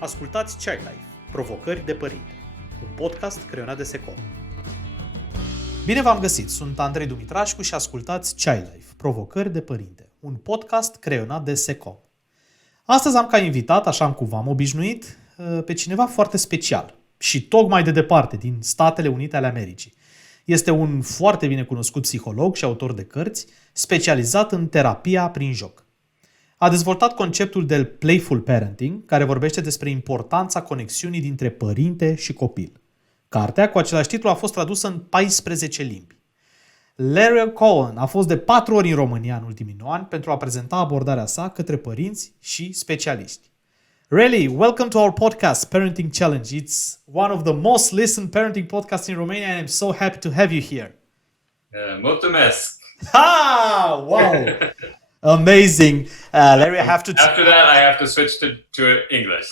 Ascultați Child Life, provocări de părinte, un podcast creionat de Secom. Bine v-am găsit, sunt Andrei Dumitrașcu și ascultați Child Life, provocări de părinte, un podcast creionat de Secom. Astăzi am ca invitat, așa cum v-am obișnuit, pe cineva foarte special și tocmai de departe, din Statele Unite ale Americii. Este un foarte binecunoscut psiholog și autor de cărți, specializat în terapia prin joc. A dezvoltat conceptul de playful parenting, care vorbește despre importanța conexiunii dintre părinte și copil. Cartea, cu același titlu, a fost tradusă în 14 limbi. Larry Cohen a fost de 4 ori în România în ultimii 9 ani pentru a prezenta abordarea sa către părinți și specialiști. Really, welcome to our podcast, Parenting Challenge. It's one of the most listened parenting podcasts in Romania and I'm so happy to have you here. Mulțumesc! Ha! Wow! Amazing. Larry, I have to... After that, I have to switch to English.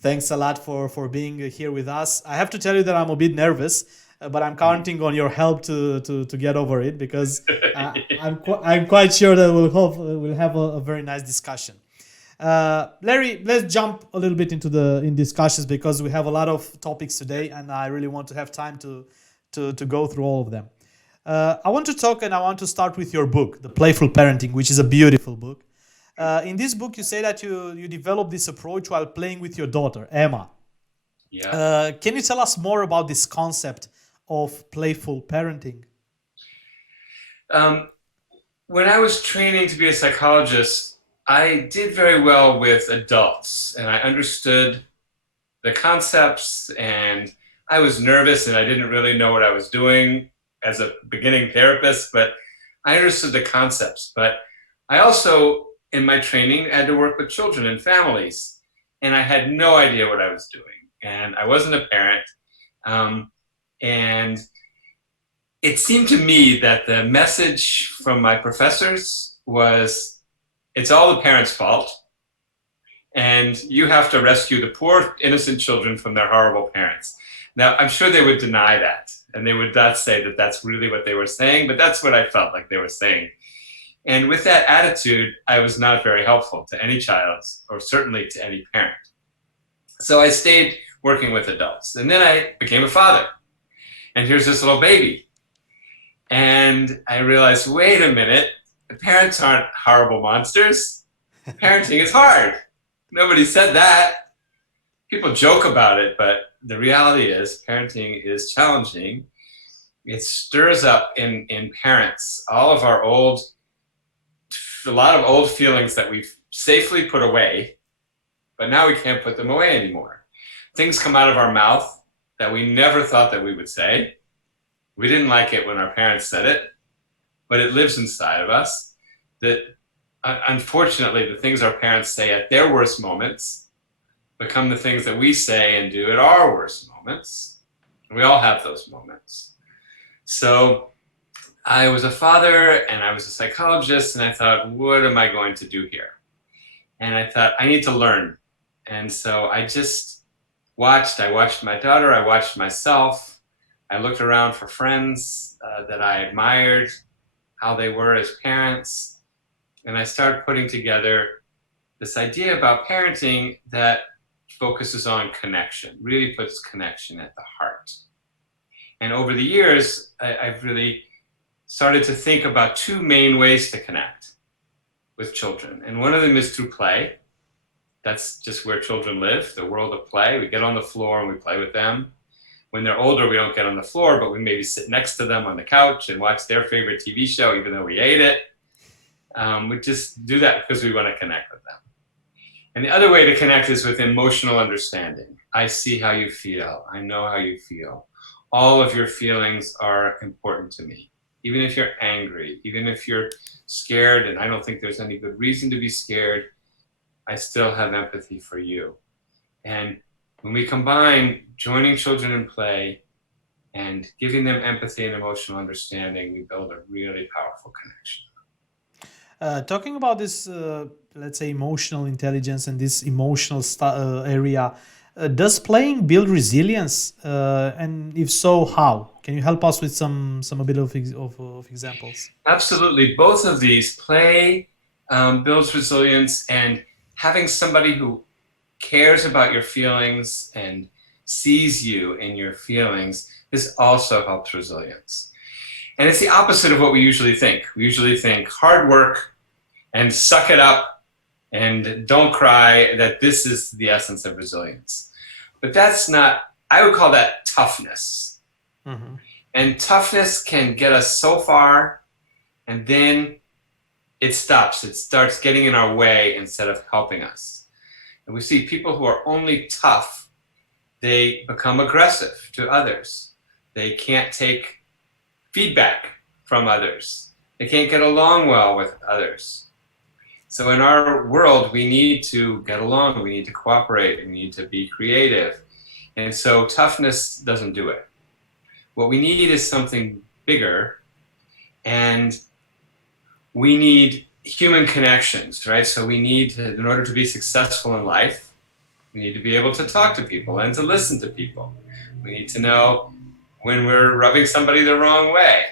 Thanks a lot for being here with us. I have to tell you that I'm a bit nervous, but I'm counting on your help to get over it because I'm quite sure that we'll have a very nice discussion. Larry, let's jump a little bit in discussions because we have a lot of topics today and I really want to have time to go through all of them. I want to talk and I want to start with your book, The Playful Parenting, which is a beautiful book. In this book, you say that you developed this approach while playing with your daughter, Emma. Yeah. Can you tell us more about this concept of playful parenting? When I was training to be a psychologist, I did very well with adults and I understood the concepts and I was nervous and I didn't really know what I was doing as a beginning therapist, but I understood the concepts. But I also, in my training, had to work with children and families, and I had no idea what I was doing. And I wasn't a parent. And it seemed to me that the message from my professors was, it's all the parents' fault, and you have to rescue the poor, innocent children from their horrible parents. Now, I'm sure they would deny that. And they would not say that that's really what they were saying, but that's what I felt like they were saying. And with that attitude, I was not very helpful to any child, or certainly to any parent. So I stayed working with adults. And then I became a father. And here's this little baby. And I realized, wait a minute, the parents aren't horrible monsters. Parenting is hard. Nobody said that. People joke about it, but the reality is parenting is challenging. It stirs up in parents all of our a lot of old feelings that we've safely put away, but now we can't put them away anymore. Things come out of our mouth that we never thought that we would say. We didn't like it when our parents said it, but it lives inside of us. That unfortunately, the things our parents say at their worst moments become the things that we say and do at our worst moments. And we all have those moments. So I was a father and I was a psychologist and I thought, what am I going to do here? And I thought, I need to learn. And so I just I watched my daughter, I watched myself. I looked around for friends that I admired, how they were as parents. And I started putting together this idea about parenting that focuses on connection, really puts connection at the heart. And over the years, I've really started to think about two main ways to connect with children. And one of them is through play. That's just where children live, the world of play. We get on the floor and we play with them. When they're older, we don't get on the floor, but we maybe sit next to them on the couch and watch their favorite TV show, even though we hate it. We just do that because we want to connect with them. And the other way to connect is with emotional understanding. I see how you feel. I know how you feel. All of your feelings are important to me. Even if you're angry, even if you're scared, and I don't think there's any good reason to be scared, I still have empathy for you. And when we combine joining children in play and giving them empathy and emotional understanding, we build a really powerful connection. Talking about this, let's say, emotional intelligence and this emotional area, does playing build resilience? And if so, how? Can you help us with some a bit of examples? Absolutely. Both of these, play builds resilience, and having somebody who cares about your feelings and sees you in your feelings, this also helps resilience. And it's the opposite of what we usually think. We usually think hard work and suck it up and don't cry, that this is the essence of resilience. But that's not, I would call that toughness. Mm-hmm. And toughness can get us so far, and then it stops. It starts getting in our way instead of helping us. And we see people who are only tough, they become aggressive to others. They can't take feedback from others. They can't get along well with others. So in our world, we need to get along. We need to cooperate. We need to be creative. And so toughness doesn't do it. What we need is something bigger, and we need human connections, right? So we need to, in order to be successful in life, we need to be able to talk to people and to listen to people. We need to know when we're rubbing somebody the wrong way.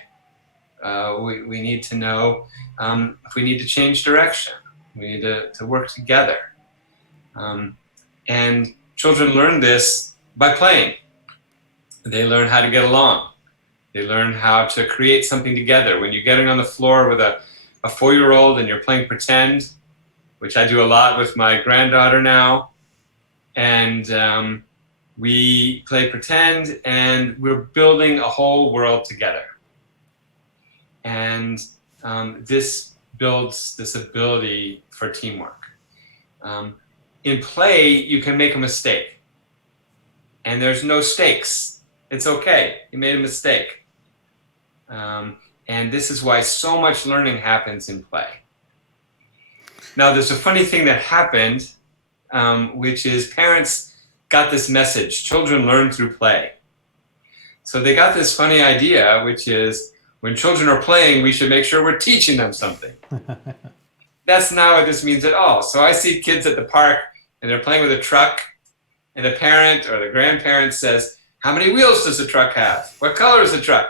We need to know if we need to change direction. We need to work together. And children learn this by playing. They learn how to get along. They learn how to create something together. When you're getting on the floor with a 4-year-old and you're playing pretend, which I do a lot with my granddaughter now, and we play pretend and we're building a whole world together. And this builds this ability for teamwork. In play, you can make a mistake, and there's no stakes. It's okay, you made a mistake. And this is why so much learning happens in play. Now, there's a funny thing that happened, which is parents got this message: children learn through play. So they got this funny idea, which is when children are playing, we should make sure we're teaching them something. That's not what this means at all. So I see kids at the park and they're playing with a truck, and the parent or the grandparent says, "How many wheels does the truck have? What color is the truck?"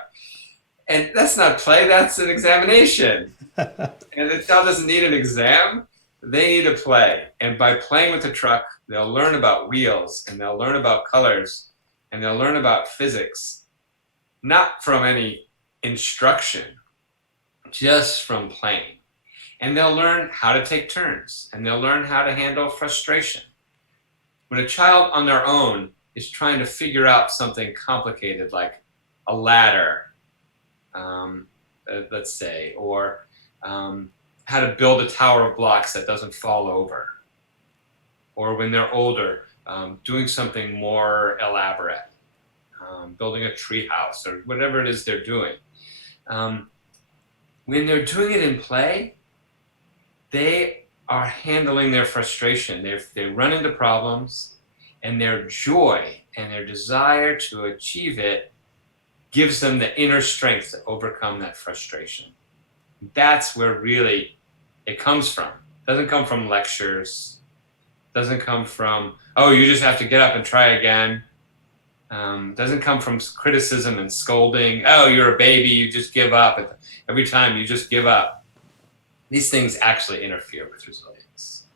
And that's not play, that's an examination. And the child doesn't need an exam, they need to play. And by playing with the truck, they'll learn about wheels, and they'll learn about colors, and they'll learn about physics, not from any instruction, just from playing. And they'll learn how to take turns, and they'll learn how to handle frustration. When a child on their own is trying to figure out something complicated like a ladder, let's say, or how to build a tower of blocks that doesn't fall over, or when they're older, doing something more elaborate, building a tree house or whatever it is they're doing. When they're doing it in play, they are handling their frustration. They run into problems, and their joy and their desire to achieve it gives them the inner strength to overcome that frustration. That's where really it comes from. It doesn't come from lectures. It doesn't come from, oh, you just have to get up and try again. It doesn't come from criticism and scolding. Oh, you're a baby, you just give up. Every time you just give up. These things actually interfere with resilience.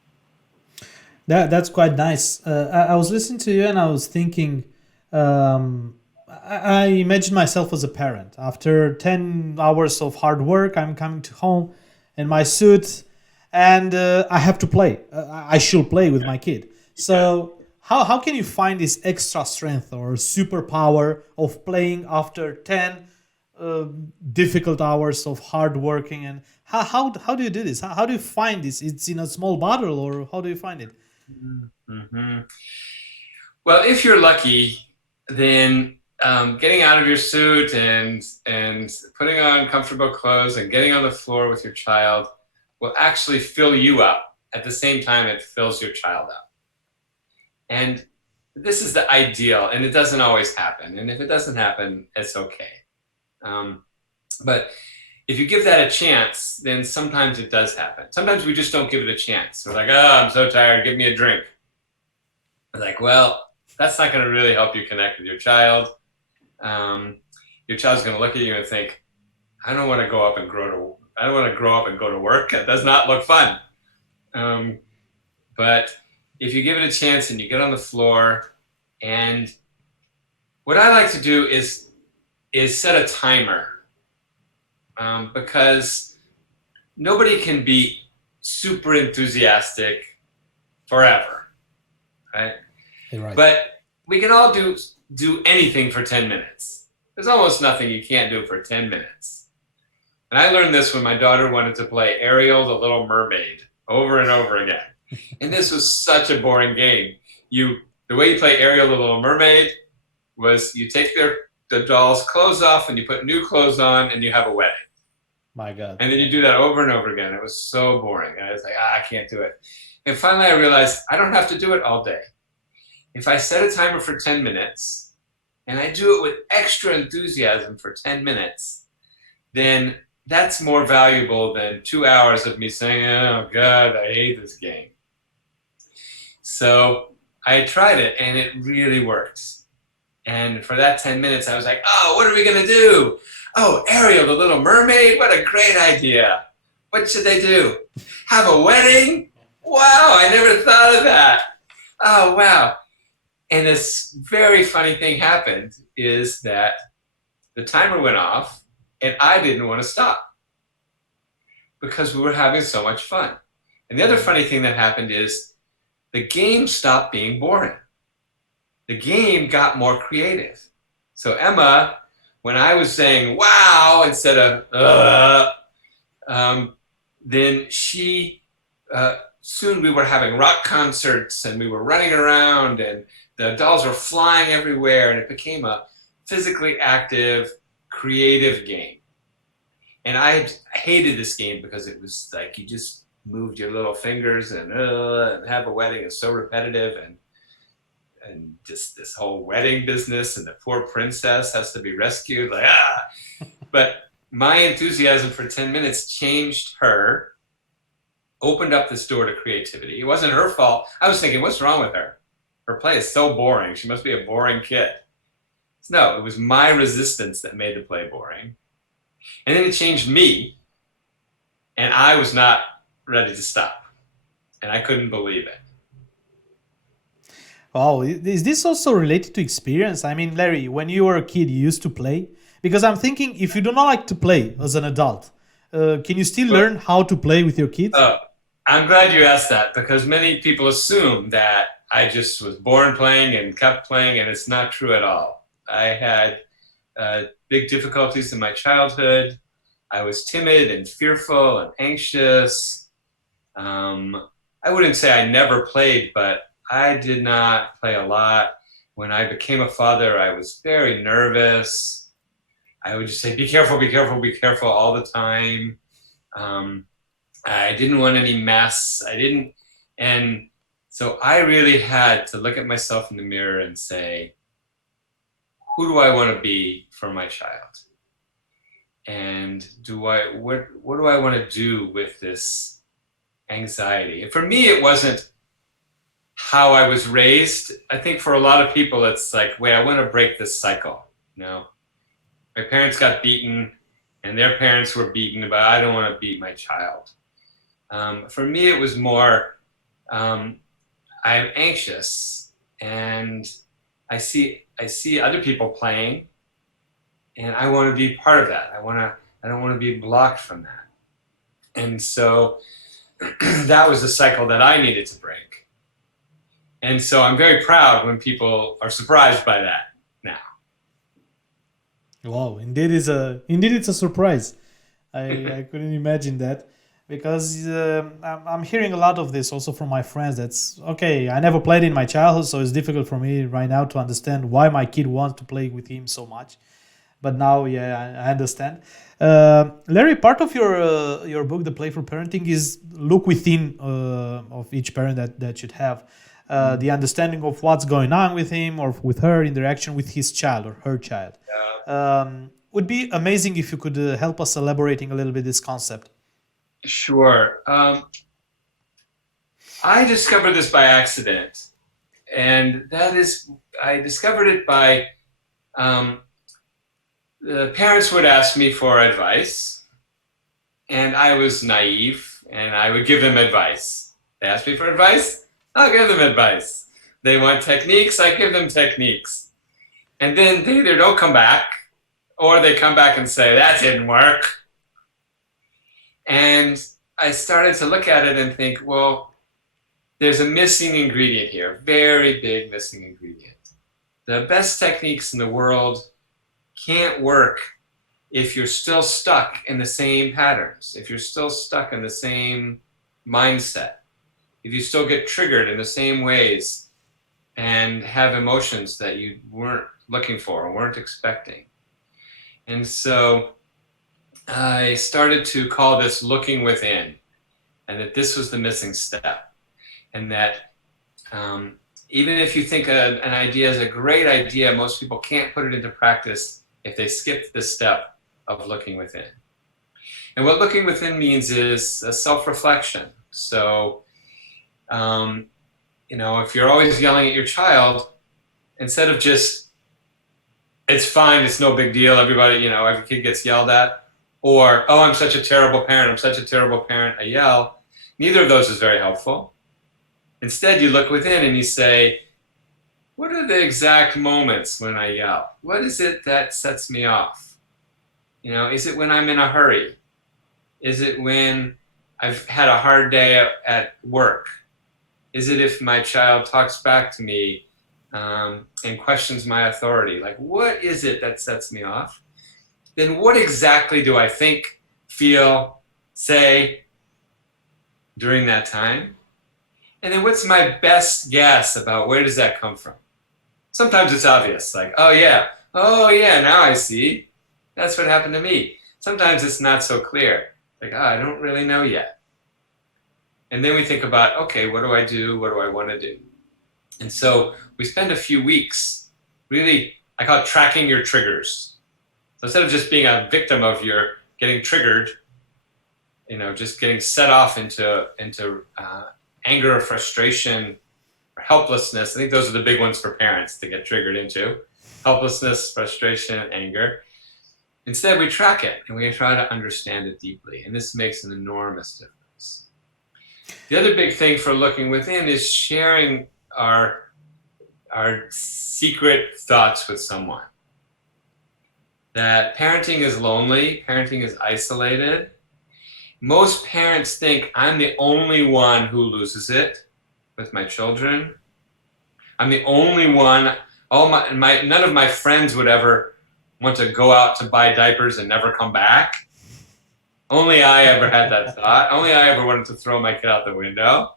That's quite nice. I was listening to you and I was thinking, I imagine myself as a parent. After 10 hours of hard work, I'm coming to home in my suit, and I have to play. I should play with my kid. So how can you find this extra strength or superpower of playing after 10 difficult hours of hard working? And how do you do this? How do you find this? It's in a small bottle, or how do you find it? Mm-hmm. Well, if you're lucky, then getting out of your suit and putting on comfortable clothes and getting on the floor with your child will actually fill you up at the same time it fills your child up. And this is the ideal, and it doesn't always happen. And if it doesn't happen, it's okay. But if you give that a chance, then sometimes it does happen. Sometimes we just don't give it a chance. We're like, oh, I'm so tired, give me a drink. I'm like, well, that's not going to really help you connect with your child. Your child's going to look at you and think, I don't want to grow up and go to work. That does not look fun. But if you give it a chance and you get on the floor. And what I like to do is set a timer, because nobody can be super enthusiastic forever, right? Right. But we can all do anything for 10 minutes. There's almost nothing you can't do for 10 minutes. And I learned this when my daughter wanted to play Ariel, the Little Mermaid, over and over again. And this was such a boring game. The way you play Ariel, the Little Mermaid, was you take the doll's clothes off and you put new clothes on and you have a wedding. My God. And then you do that over and over again. It was so boring. And I was like, I can't do it. And finally I realized I don't have to do it all day. If I set a timer for 10 minutes and I do it with extra enthusiasm for 10 minutes, then that's more valuable than 2 hours of me saying, oh God, I hate this game. So I tried it and it really worked. And for that 10 minutes, I was like, oh, what are we going to do? Oh, Ariel, the Little Mermaid? What a great idea. What should they do? Have a wedding? Wow, I never thought of that. Oh, wow. And this very funny thing happened is that the timer went off and I didn't want to stop because we were having so much fun. And the other funny thing that happened is the game stopped being boring. The game got more creative. So Emma, when I was saying wow instead of then she soon we were having rock concerts and we were running around and the dolls were flying everywhere and it became a physically active, creative game. And I hated this game because it was like you just moved your little fingers and have a wedding is so repetitive and just this whole wedding business and the poor princess has to be rescued, like, But my enthusiasm for 10 minutes changed her, opened up this door to creativity. It wasn't her fault. I was thinking, what's wrong with her? Her play is so boring. She must be a boring kid. No, it was my resistance that made the play boring. And then it changed me, and I was not ready to stop. And I couldn't believe it. Wow, is this also related to experience? I mean, Larry, when you were a kid, you used to play? Because I'm thinking, if you do not like to play as an adult, can you still learn how to play with your kids? I'm glad you asked that, because many people assume that I just was born playing and kept playing, and it's not true at all. I had big difficulties in my childhood. I was timid and fearful and anxious. I wouldn't say I never played, but I did not play a lot. When I became a father, I was very nervous. I would just say, be careful, be careful, be careful all the time. I didn't want any mess. And so I really had to look at myself in the mirror and say, who do I want to be for my child? And what do I want to do with this anxiety? And for me, it wasn't how I was raised. I think for a lot of people, it's like, wait, I want to break this cycle. My parents got beaten and their parents were beaten, but I don't want to beat my child. For me, it was more, I'm anxious and I see other people playing and I want to be part of that. I don't want to be blocked from that. And so that was the cycle that I needed to break. And so I'm very proud when people are surprised by that now. Wow, indeed it's a surprise. I couldn't imagine that, because I'm hearing a lot of this also from my friends. That's okay. I never played in my childhood, so it's difficult for me right now to understand why my kid wants to play with him so much. But now, I understand. Larry, part of your book, The Playful Parenting, is look within of each parent that should have. The understanding of what's going on with him or with her, interaction with his child or her child. Would be amazing if you could help us elaborating a little bit this concept. Sure. I discovered this by accident, and that is, I discovered it by the parents would ask me for advice, and I was naive, and I would give them advice. They asked me for advice, I'll give them advice. They want techniques, I give them techniques. And then they either don't come back, or they come back and say, that didn't work. And I started to look at it and think, well, there's a missing ingredient here, very big missing ingredient. The best techniques in the world can't work if you're still stuck in the same patterns, if you're still stuck in the same mindset, if you still get triggered in the same ways and have emotions that you weren't looking for or weren't expecting. And so I started to call this looking within, and that this was the missing step. And that even if you think an idea is a great idea, most people can't put it into practice if they skip this step of looking within. And what looking within means is a self-reflection. So, if you're always yelling at your child, instead of just, it's fine, it's no big deal, everybody, every kid gets yelled at, or, oh, I'm such a terrible parent, I yell, neither of those is very helpful. Instead, you look within and you say, what are the exact moments when I yell? What is it that sets me off? Is it when I'm in a hurry? Is it when I've had a hard day at work? Is it if my child talks back to me and questions my authority? Like, what is it that sets me off? Then what exactly do I think, feel, say during that time? And then what's my best guess about where does that come from? Sometimes it's obvious, like, oh yeah, now I see. That's what happened to me. Sometimes it's not so clear. Like, I don't really know yet. And then we think about, okay, what do I do? What do I want to do? And so we spend a few weeks really, I call it tracking your triggers. So instead of just being a victim of your getting triggered, just getting set off into anger or frustration or helplessness. I think those are the big ones for parents to get triggered into. Helplessness, frustration, anger. Instead, we track it and we try to understand it deeply. And this makes an enormous difference. The other big thing for looking within is sharing our secret thoughts with someone. That parenting is lonely, parenting is isolated. Most parents think I'm the only one who loses it with my children. I'm the only one. None of my friends would ever want to go out to buy diapers and never come back. Only I ever had that thought. Only I ever wanted to throw my kid out the window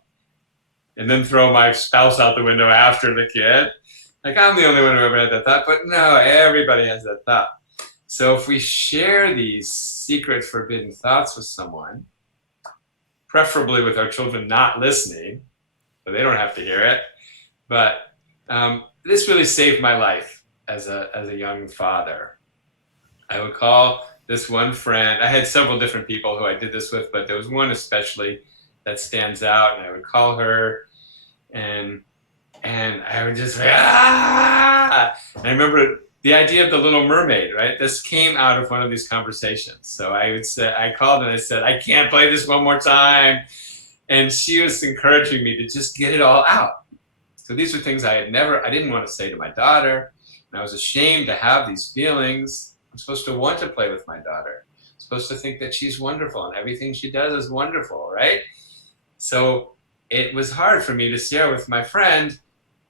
and then throw my spouse out the window after the kid. Like, I'm the only one who ever had that thought. But no, everybody has that thought. So if we share these secret forbidden thoughts with someone, preferably with our children not listening, so they don't have to hear it, but this really saved my life as a young father. I would call this one friend, I had several different people who I did this with, but there was one especially that stands out, and I would call her and I would just say, ah! And I remember the idea of the Little Mermaid, right? This came out of one of these conversations. So I called and I said, I can't play this one more time. And she was encouraging me to just get it all out. So these are things I didn't want to say to my daughter. And I was ashamed to have these feelings. I'm supposed to want to play with my daughter. I'm supposed to think that she's wonderful and everything she does is wonderful, right? So it was hard for me to share with my friend.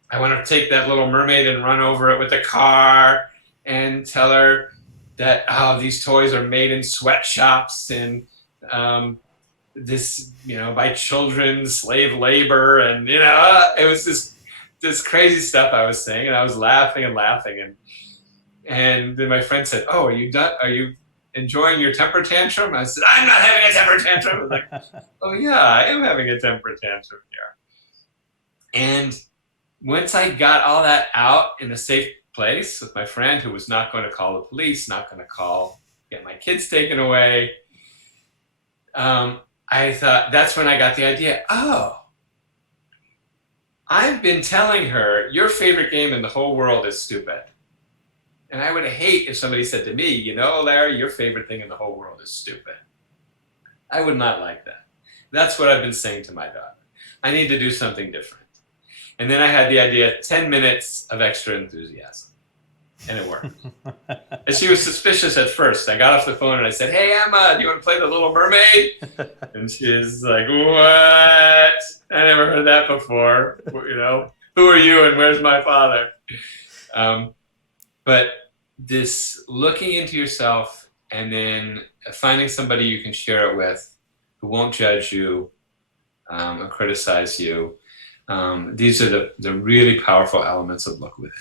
I want to take that Little Mermaid and run over it with a car and tell her that, these toys are made in sweatshops and this, by children, slave labor. And, it was this crazy stuff I was saying. And I was laughing. And then my friend said, oh, are you done? Are you enjoying your temper tantrum? I said, I'm not having a temper tantrum. I was like, oh yeah, I am having a temper tantrum here. And once I got all that out in a safe place with my friend who was not going to call the police, not going to get my kids taken away, I thought that's when I got the idea, I've been telling her your favorite game in the whole world is stupid. And I would hate if somebody said to me, Larry, your favorite thing in the whole world is stupid. I would not like that. That's what I've been saying to my daughter. I need to do something different. And then I had the idea, 10 minutes of extra enthusiasm. And it worked. And she was suspicious at first. I got off the phone and I said, "Hey, Emma, do you want to play the Little Mermaid?" And she's like, "What? I never heard that before. You know, who are you and where's my father?" But this looking into yourself and then finding somebody you can share it with who won't judge you or criticize you. These are the really powerful elements of look within.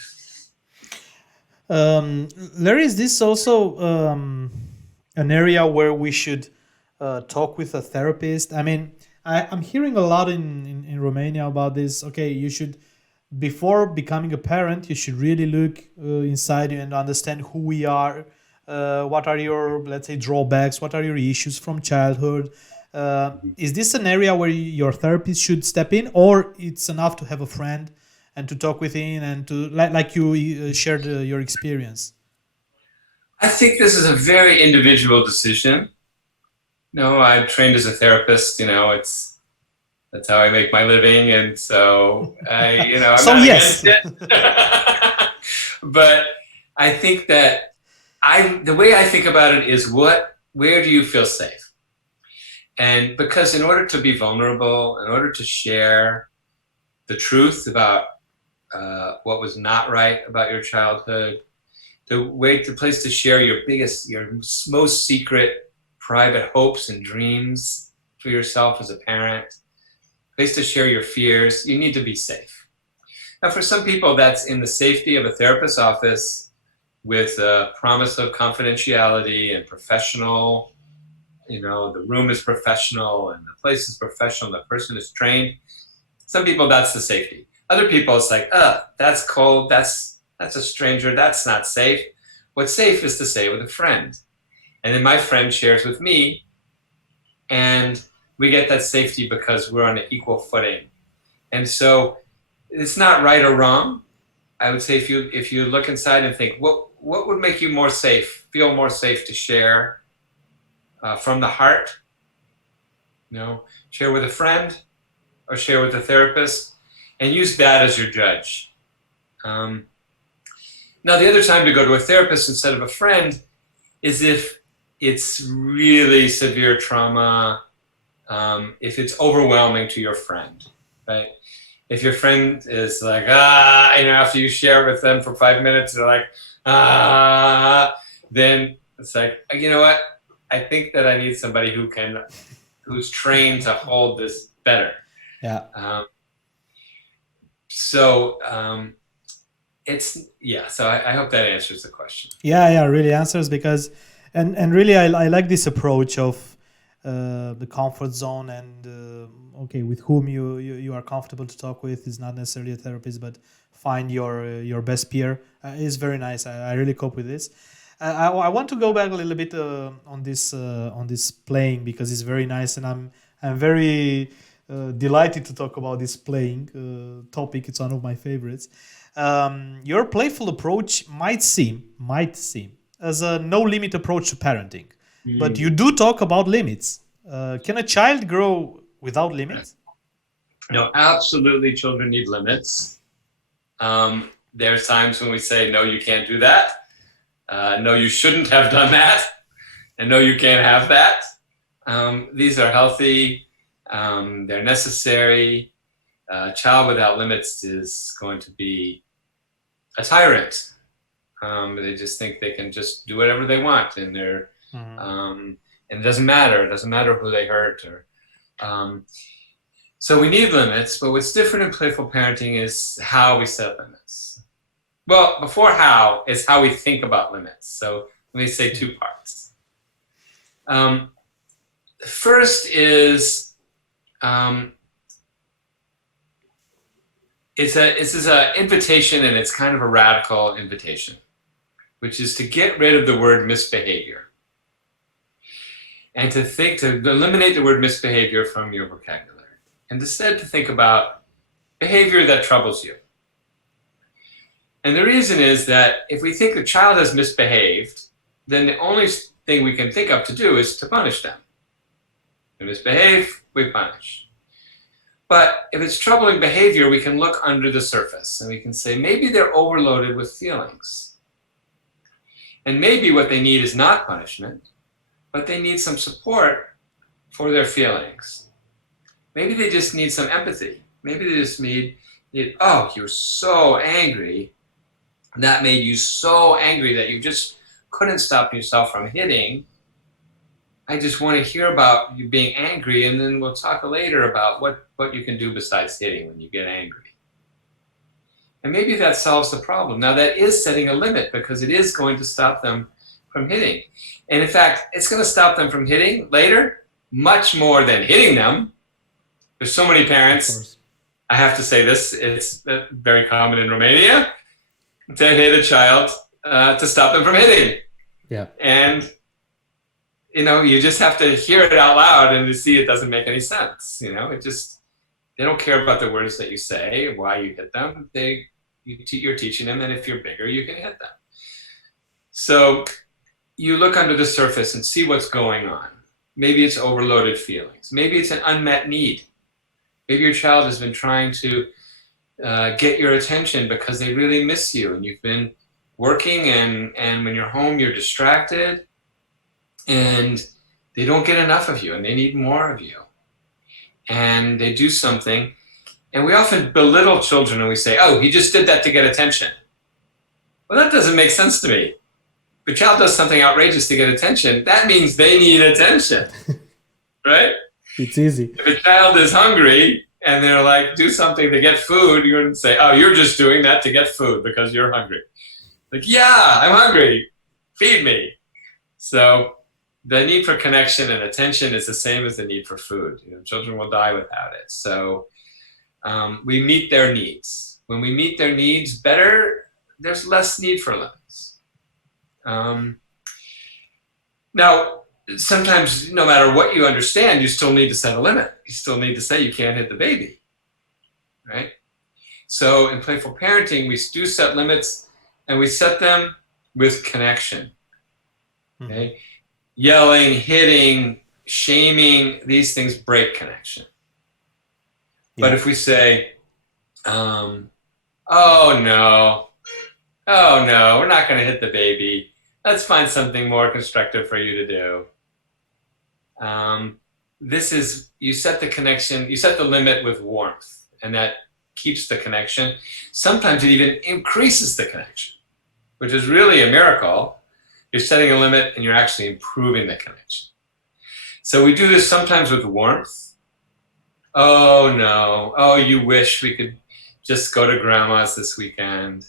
Larry, is this also an area where we should talk with a therapist? I mean, I'm hearing a lot in Romania about this. Okay, you should, before becoming a parent, you should really look inside you and understand who we are. What are your, let's say, drawbacks? What are your issues from childhood? Is this an area where your therapist should step in, or it's enough to have a friend and to talk with him and to, like you shared your experience? I think this is a very individual decision. No, I'm trained as a therapist. You know, that's how I make my living, and so I'm so not yes. against it. But I think that the way I think about it is where do you feel safe? And because in order to be vulnerable, in order to share the truth about what was not right about your childhood, the place to share your most secret, private hopes and dreams for yourself as a parent, place to share your fears, you need to be safe. Now, for some people, that's in the safety of a therapist's office with a promise of confidentiality and professional. The room is professional and the place is professional, the person is trained. Some people, that's the safety. Other people, it's like, that's cold, that's a stranger, that's not safe. What's safe is to say with a friend. And then my friend shares with me, and we get that safety because we're on an equal footing. And so it's not right or wrong. I would say if you look inside and think, what would make you more safe, feel more safe to share from the heart? Share with a friend or share with a therapist, and use that as your judge. Now, the other time to go to a therapist instead of a friend is if it's really severe trauma, if it's overwhelming to your friend, right? If your friend is like, after you share with them for 5 minutes, they're like, then it's like, you know what? I think that I need somebody who's trained to hold this better. Yeah. So I hope that answers the question. Yeah, really answers, because, and really I like this approach of the comfort zone and with whom you are comfortable to talk with is not necessarily a therapist, but find your best peer is very nice. I really cope with this. I want to go back a little bit on this playing, because it's very nice, and I'm very delighted to talk about this playing topic. It's one of my favorites. Your playful approach might seem as a no limit approach to parenting, but you do talk about limits. Can a child grow without limits? No, absolutely. Children need limits. There's times when we say, no, you can't do that. No, you shouldn't have done that. And no, you can't have that. These are healthy. They're necessary. A child without limits is going to be a tyrant. They just think they can just do whatever they want, and they're and it doesn't matter. It doesn't matter who they hurt. So we need limits, but what's different in playful parenting is how we set limits. Well, before how is how we think about limits. So let me say two parts. First is it's an invitation, and it's kind of a radical invitation, which is to get rid of the word misbehavior and to eliminate the word misbehavior from your vocabulary, and instead to think about behavior that troubles you. And the reason is that if we think the child has misbehaved, then the only thing we can think of to do is to punish them. They misbehave, we punish. But if it's troubling behavior, we can look under the surface and we can say, maybe they're overloaded with feelings. And maybe what they need is not punishment, but they need some support for their feelings. Maybe they just need some empathy. Maybe they just need, oh, you're so angry. That made you so angry that you just couldn't stop yourself from hitting. I just want to hear about you being angry, and then we'll talk later about what you can do besides hitting when you get angry. And maybe that solves the problem. Now that is setting a limit because it is going to stop them from hitting. And in fact, it's going to stop them from hitting later much more than hitting them. There's so many parents, I have to say this, it's very common in Romania, to hit a child to stop them from hitting. Yeah. And you just have to hear it out loud and to see it doesn't make any sense. They don't care about the words that you say, why you hit them. You're teaching them, and if you're bigger, you can hit them. So you look under the surface and see what's going on. Maybe it's overloaded feelings. Maybe it's an unmet need. Maybe your child has been trying to get your attention because they really miss you, and you've been working, and when you're home, you're distracted, and they don't get enough of you, and they need more of you. And they do something, and we often belittle children, and we say, oh, he just did that to get attention. Well, that doesn't make sense to me. If a child does something outrageous to get attention, that means they need attention, right? It's easy. If a child is hungry and they're like, do something to get food, you wouldn't say, oh, you're just doing that to get food because you're hungry. Like, yeah, I'm hungry. Feed me. So the need for connection and attention is the same as the need for food. Children will die without it. So we meet their needs. When we meet their needs better, there's less need for limits. Now, sometimes no matter what you understand, you still need to set a limit. You still need to say you can't hit the baby, right? So in playful parenting, we do set limits, and we set them with connection, okay? Mm-hmm. Yelling, hitting, shaming, these things break connection. Yeah. But if we say, oh no, we're not gonna hit the baby. Let's find something more constructive for you to do. You set the connection, you set the limit with warmth, and that keeps the connection. Sometimes it even increases the connection, which is really a miracle. You're setting a limit and you're actually improving the connection. So we do this sometimes with warmth. Oh no, oh, you wish we could just go to grandma's this weekend.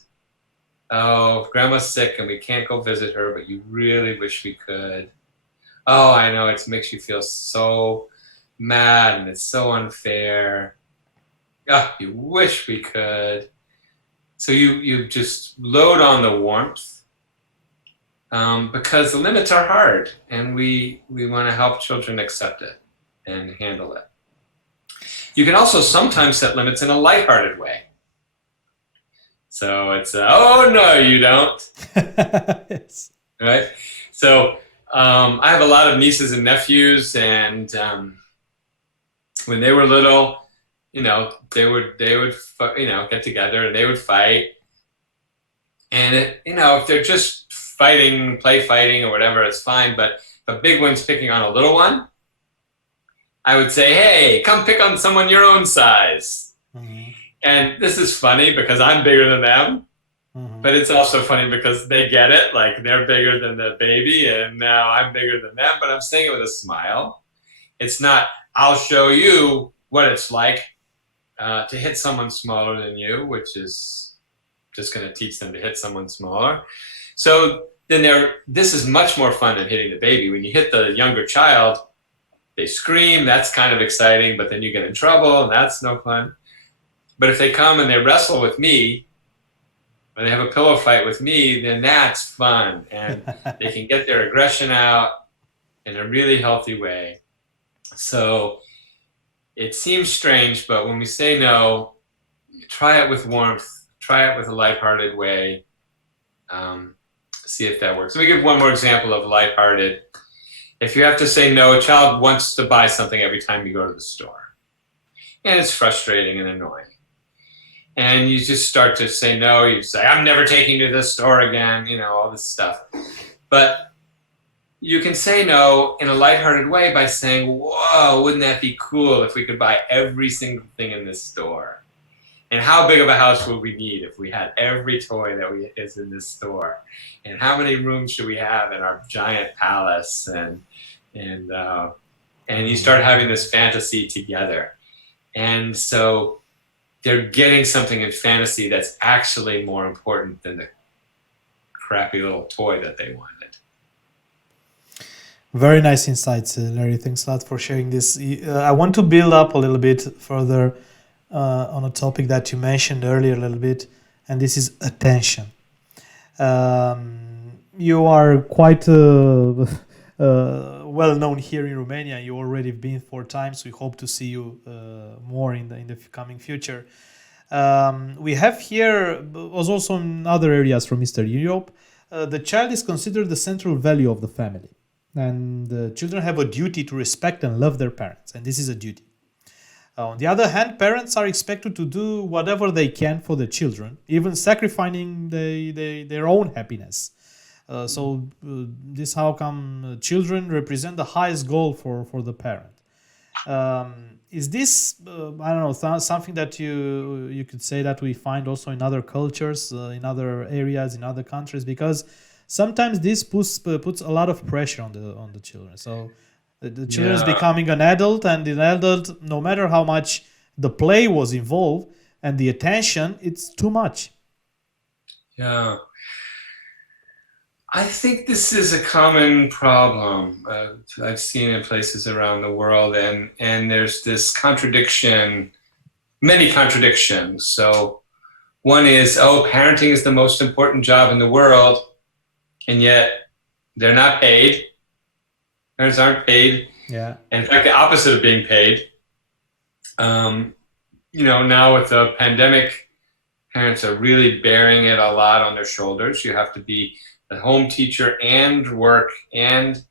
Oh, grandma's sick and we can't go visit her, but you really wish we could. Oh, I know, it makes you feel so mad and it's so unfair. Oh, you wish we could. So you just load on the warmth because the limits are hard, and we want to help children accept it and handle it. You can also sometimes set limits in a lighthearted way. So it's, oh, no, you don't. Yes. Right? So I have a lot of nieces and nephews, and when they were little, they would get together and they would fight. And, if they're just fighting, play fighting or whatever, it's fine. But if a big one's picking on a little one, I would say, hey, come pick on someone your own size. Mm-hmm. And this is funny because I'm bigger than them, mm-hmm. but it's also funny because they get it, like they're bigger than the baby and now I'm bigger than them, but I'm saying it with a smile. It's not, I'll show you what it's like to hit someone smaller than you, which is just going to teach them to hit someone smaller. So then this is much more fun than hitting the baby. When you hit the younger child, they scream, that's kind of exciting, but then you get in trouble and that's no fun. But if they come and they wrestle with me, or they have a pillow fight with me, then that's fun. And they can get their aggression out in a really healthy way. So it seems strange, but when we say no, try it with warmth, try it with a lighthearted way, see if that works. Let me give one more example of lighthearted. If you have to say no, a child wants to buy something every time you go to the store. and it's frustrating and annoying. And you just start to say no. You say, I'm never taking you to this store again, all this stuff. But you can say no in a lighthearted way by saying, whoa, wouldn't that be cool if we could buy every single thing in this store? And how big of a house would we need if we had every toy that is in this store? And how many rooms should we have in our giant palace? And you start having this fantasy together. And so they're getting something in fantasy that's actually more important than the crappy little toy that they wanted. Very nice insights, Larry. Thanks a lot for sharing this. I want to build up a little bit further on a topic that you mentioned earlier a little bit, and this is attention. You are quite well known here in Romania. You already been 4 times. We hope to see you more in the coming future. We have here, was also in other areas from Eastern Europe, the child is considered the central value of the family. And the children have a duty to respect and love their parents. And this is a duty. On the other hand, parents are expected to do whatever they can for the children, even sacrificing their own happiness. So this how come children represent the highest goal for the parent. Is this, I don't know, something that you could say that we find also in other cultures, in other areas, in other countries? Because sometimes this puts a lot of pressure on the children. So the children is becoming an adult, and an adult, no matter how much the play was involved and the attention, it's too much. Yeah. I think this is a common problem I've seen in places around the world, and there's this contradiction, many contradictions. So one is, parenting is the most important job in the world, and yet they're not paid. Parents aren't paid. Yeah. In fact, the opposite of being paid. Now with the pandemic, parents are really bearing it a lot on their shoulders. You have to be a home teacher and work, and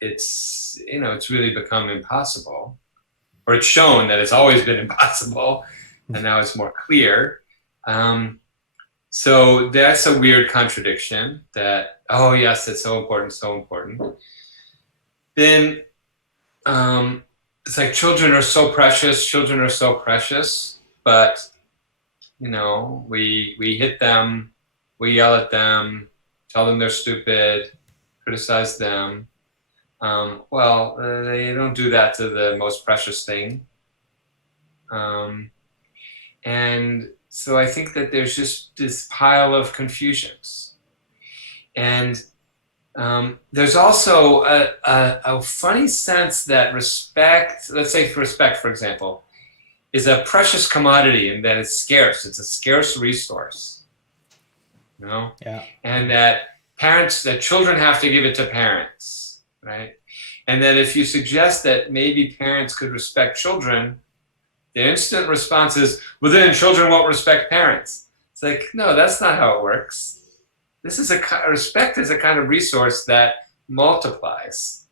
it's really become impossible, or it's shown that it's always been impossible, and now it's more clear. So that's a weird contradiction that, yes, it's so important. Then it's like children are so precious, but, we hit them, we yell at them, tell them they're stupid, criticize them. They don't do that to the most precious thing. And so I think that there's just this pile of confusions. And there's also a funny sense that respect, let's say respect, for example, is a precious commodity, and that it's scarce. It's a scarce resource. Yeah. And that children have to give it to parents, right? And that if you suggest that maybe parents could respect children, the instant response is, well, then children won't respect parents. It's like, no, that's not how it works. Respect is a kind of resource that multiplies.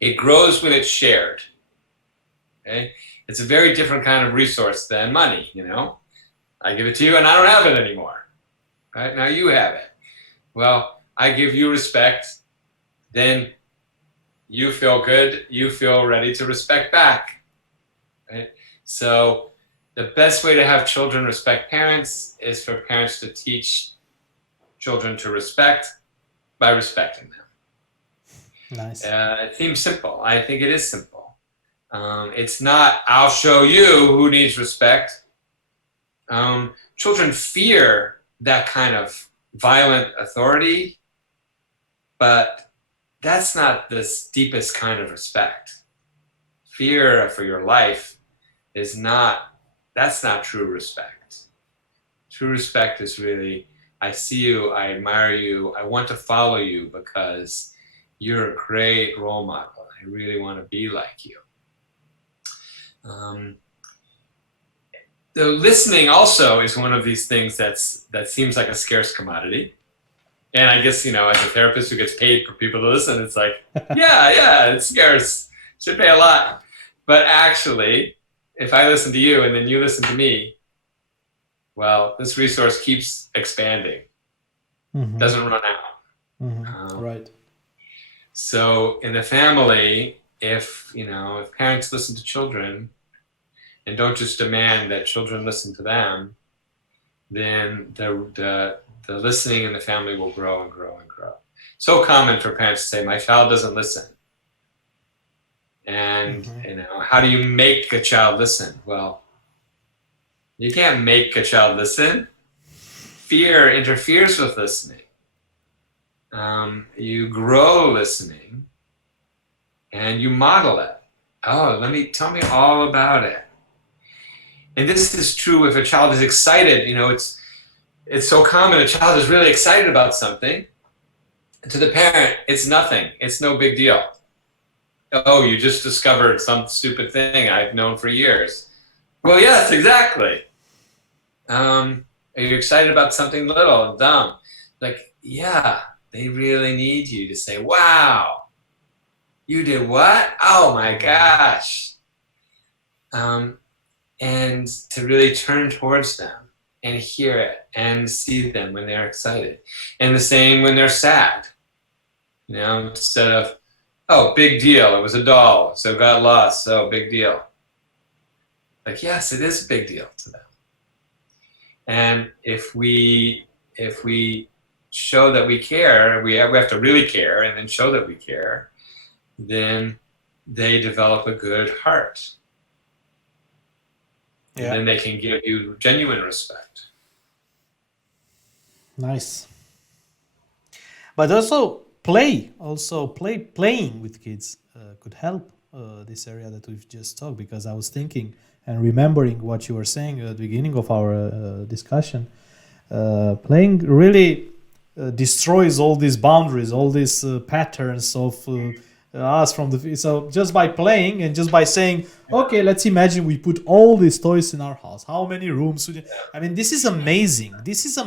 It grows when it's shared. Okay? It's a very different kind of resource than money, I give it to you and I don't have it anymore. Right? Now you have it. Well, I give you respect, then you feel good, you feel ready to respect back. Right? So the best way to have children respect parents is for parents to teach children to respect by respecting them. Nice. It seems simple. I think it is simple. It's not, I'll show you who needs respect. Children fear that kind of violent authority, but that's not the deepest kind of respect. Fear for your life that's not true respect. True respect is really, I see you, I admire you, I want to follow you because you're a great role model. I really want to be like you. The listening also is one of these things that seems like a scarce commodity. And I guess, as a therapist who gets paid for people to listen, it's like, yeah, it's scarce. Should pay a lot. But actually, if I listen to you and then you listen to me, well, this resource keeps expanding. Doesn't run out. Right. So in the family, if parents listen to children and don't just demand that children listen to them, then the listening in the family will grow and grow and grow. So common for parents to say, my child doesn't listen. And how do you make a child listen? Well, you can't make a child listen. Fear interferes with listening. You grow listening and you model it. Oh, tell me all about it. And this is true if a child is excited. It's so common, a child is really excited about something. To the parent, it's nothing. It's no big deal. Oh, you just discovered some stupid thing I've known for years. Well, yes, exactly. Are you excited about something little and dumb? Like, yeah, they really need you to say, wow, you did what? Oh my gosh. And to really turn towards them and hear it and see them when they're excited. And the same when they're sad. Instead of, oh, big deal, it was a doll, so it got lost, so big deal. Like, yes, it is a big deal to them. And if we show that we care, we have to really care and then show that we care, then they develop a good heart. And then they can give you genuine respect. Nice. But playing with kids could help this area that we've just talked, because I was thinking and remembering what you were saying at the beginning of our discussion. Playing really destroys all these boundaries, all these patterns of us from the. So just by playing and just by saying, okay, let's imagine we put all these toys in our house. How many rooms? This is amazing. This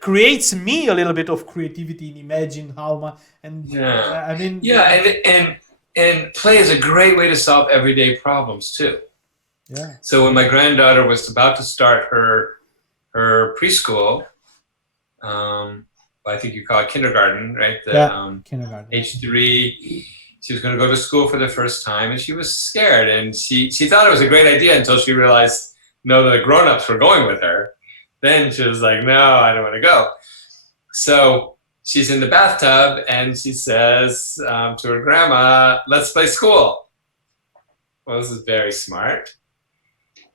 creates me a little bit of creativity in imagine how much. And and play is a great way to solve everyday problems too. Yeah. So when my granddaughter was about to start her preschool, I think you call it kindergarten, right? Kindergarten. Age 3. She was going to go to school for the first time, and she was scared. And she thought it was a great idea until she realized, the grown-ups were going with her. Then she was like, no, I don't want to go. So she's in the bathtub, and she says to her grandma, let's play school. Well, this is very smart.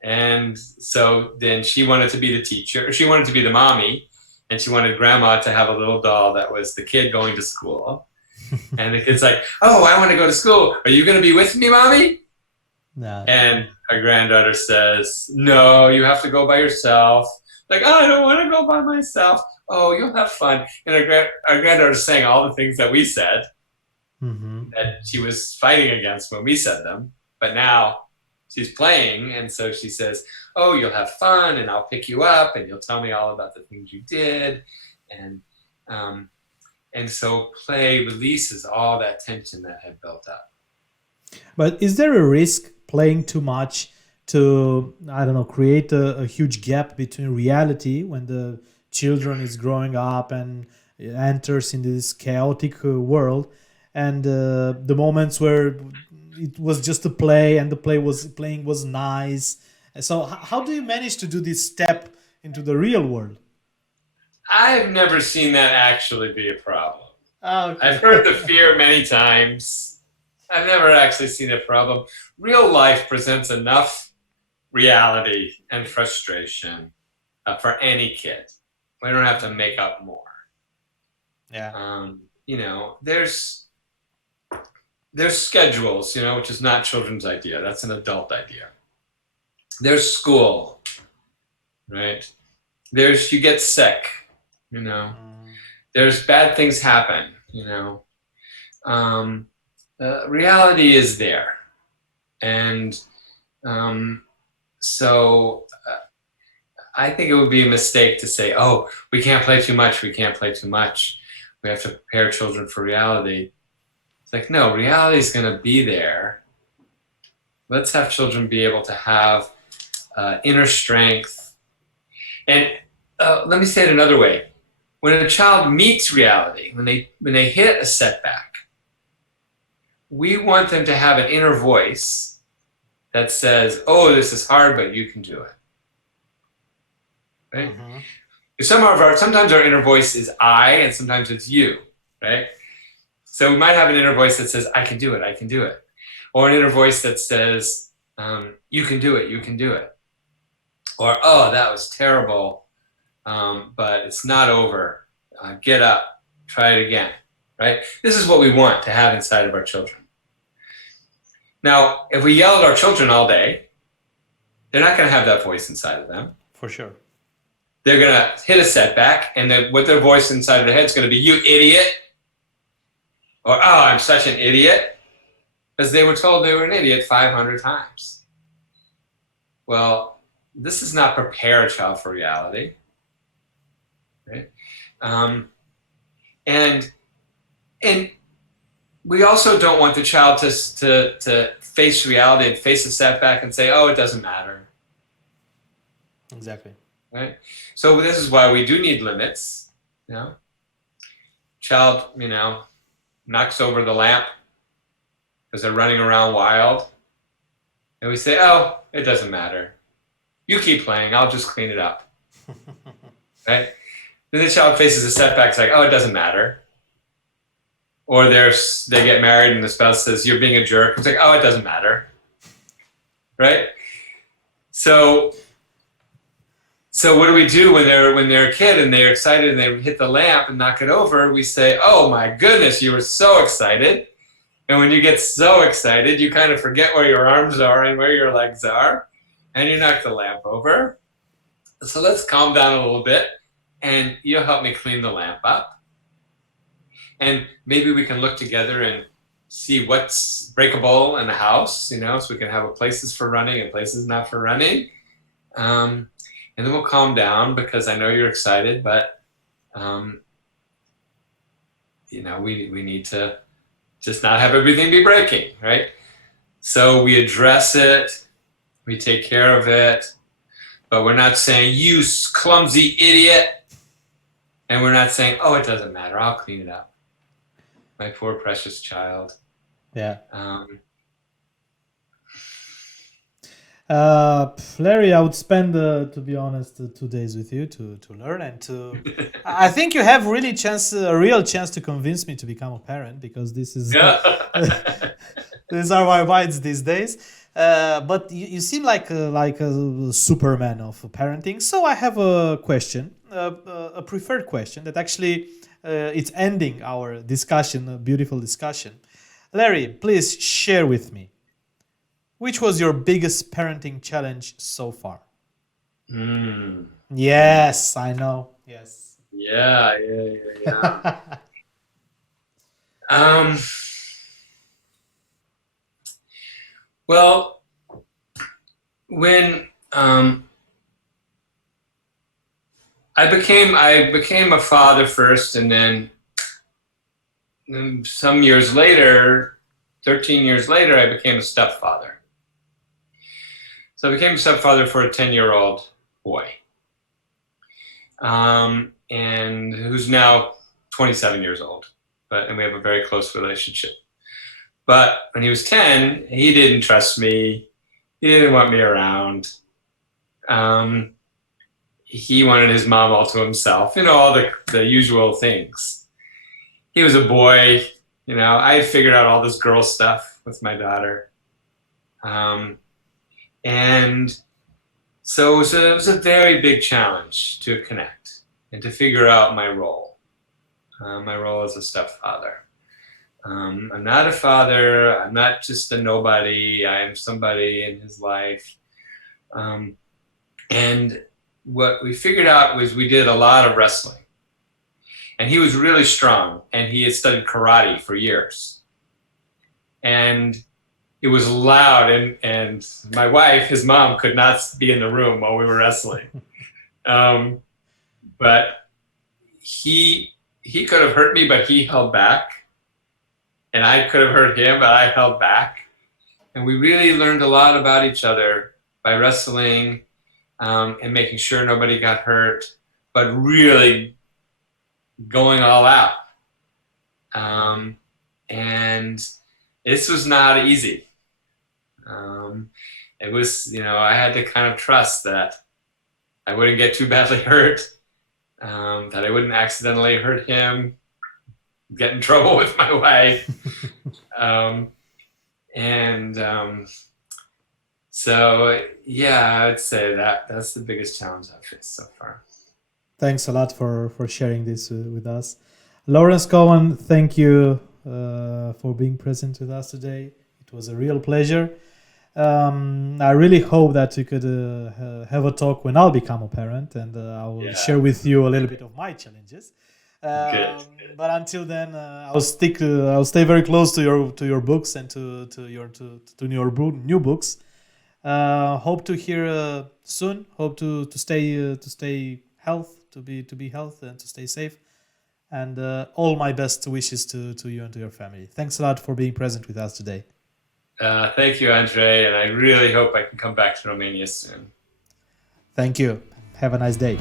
And so then she wanted to be the teacher. She wanted to be the mommy. And she wanted grandma to have a little doll that was the kid going to school. And the kid's like, oh, I want to go to school. Are you going to be with me, mommy? No. And her granddaughter says, no, you have to go by yourself. Like, oh, I don't want to go by myself. Oh, you'll have fun. And our granddaughter's saying all the things that we said that she was fighting against when we said them. But now she's playing, and so she says, oh, you'll have fun, and I'll pick you up, and you'll tell me all about the things you did. And so play releases all that tension that had built up. But is there a risk playing too much to, create a huge gap between reality when the children is growing up and enters in this chaotic world, and the moments where it was just a play and the playing was nice? So how do you manage to do this step into the real world? I've never seen that actually be a problem. Oh, okay. I've heard the fear many times. I've never actually seen a problem. Real life presents enough reality and frustration for any kid. We don't have to make up more. Yeah. There's schedules, which is not children's idea. That's an adult idea. There's school, right? You get sick, There's bad things happen, reality is there. And so I think it would be a mistake to say, oh, we can't play too much. We can't play too much. We have to prepare children for reality. It's like, no, reality is going to be there. Let's have children be able to have inner strength. And let me say it another way. When a child meets reality, when they hit a setback, we want them to have an inner voice that says, oh, this is hard, but you can do it. Right? Mm-hmm. Sometimes our inner voice is I, and sometimes it's you, right? So we might have an inner voice that says, I can do it, I can do it. Or an inner voice that says, you can do it, you can do it. Or, oh, that was terrible, but it's not over. Get up, try it again, right? This is what we want to have inside of our children. Now, if we yell at our children all day, they're not going to have that voice inside of them. For sure. They're going to hit a setback, and what their voice inside of their head is going to be, you idiot, or, oh, I'm such an idiot, because they were told they were an idiot 500 times. Well, this does not prepare a child for reality, right? And we also don't want the child to face reality and face a setback and say, oh, it doesn't matter. Exactly. Right? So this is why we do need limits. Child, knocks over the lamp because they're running around wild. And we say, oh, it doesn't matter. You keep playing, I'll just clean it up. Right? Then the child faces a setback, it's like, oh, it doesn't matter. Or they get married and the spouse says, you're being a jerk. It's like, oh, it doesn't matter. Right? So what do we do when they're a kid and they're excited and they hit the lamp and knock it over? We say, oh my goodness, you were so excited. And when you get so excited, you kind of forget where your arms are and where your legs are, and you knock the lamp over. So let's calm down a little bit, and you'll help me clean the lamp up. And maybe we can look together and see what's breakable in the house, so we can have places for running and places not for running. And then we'll calm down because I know you're excited, but we need to just not have everything be breaking, right? So we address it, we take care of it, but we're not saying, you clumsy idiot, and we're not saying, oh, it doesn't matter, I'll clean it up. My poor precious child. Yeah. Larry, I would spend, to be honest, 2 days with you to learn and to. I think you have a real chance to convince me to become a parent, because this is these are my minds these days. But you seem like a Superman of parenting. So I have a question, a preferred question that actually it's ending our discussion, a beautiful discussion. Larry, please share with me. Which was your biggest parenting challenge so far? Yes, I know. Yes. Yeah. Well, when I became a father first, and then some years later, 13 years later, I became a stepfather. So I became a stepfather for a 10-year-old boy, and who's now 27 years old, and we have a very close relationship. But when he was 10, he didn't trust me. He didn't want me around. He wanted his mom all to himself, all the usual things. He was a boy, I had figured out all this girl stuff with my daughter. And so it was a very big challenge to connect and to figure out my role as a stepfather. I'm not a father. I'm not just a nobody. I am somebody in his life. And what we figured out was we did a lot of wrestling. And he was really strong, and he had studied karate for years. And it was loud, and my wife, his mom, could not be in the room while we were wrestling. But he could have hurt me, but he held back. And I could have hurt him, but I held back. And we really learned a lot about each other by wrestling and making sure nobody got hurt, but really going all out. And this was not easy. It was, I had to kind of trust that I wouldn't get too badly hurt, that I wouldn't accidentally hurt him, get in trouble with my wife. So yeah, I'd say that's the biggest challenge I've faced so far. Thanks a lot for sharing this with us. Lawrence Cohen, thank you for being present with us today. It was a real pleasure. I really hope that we could have a talk when I'll become a parent, and I will share with you a little bit of my challenges. Good. But until then, I'll stay very close to your books and to your new books. Hope to hear soon. Hope to stay healthy, to be healthy and to stay safe. And all my best wishes to you and to your family. Thanks a lot for being present with us today. Thank you, Andre, and I really hope I can come back to Romania soon. Thank you. Have a nice day.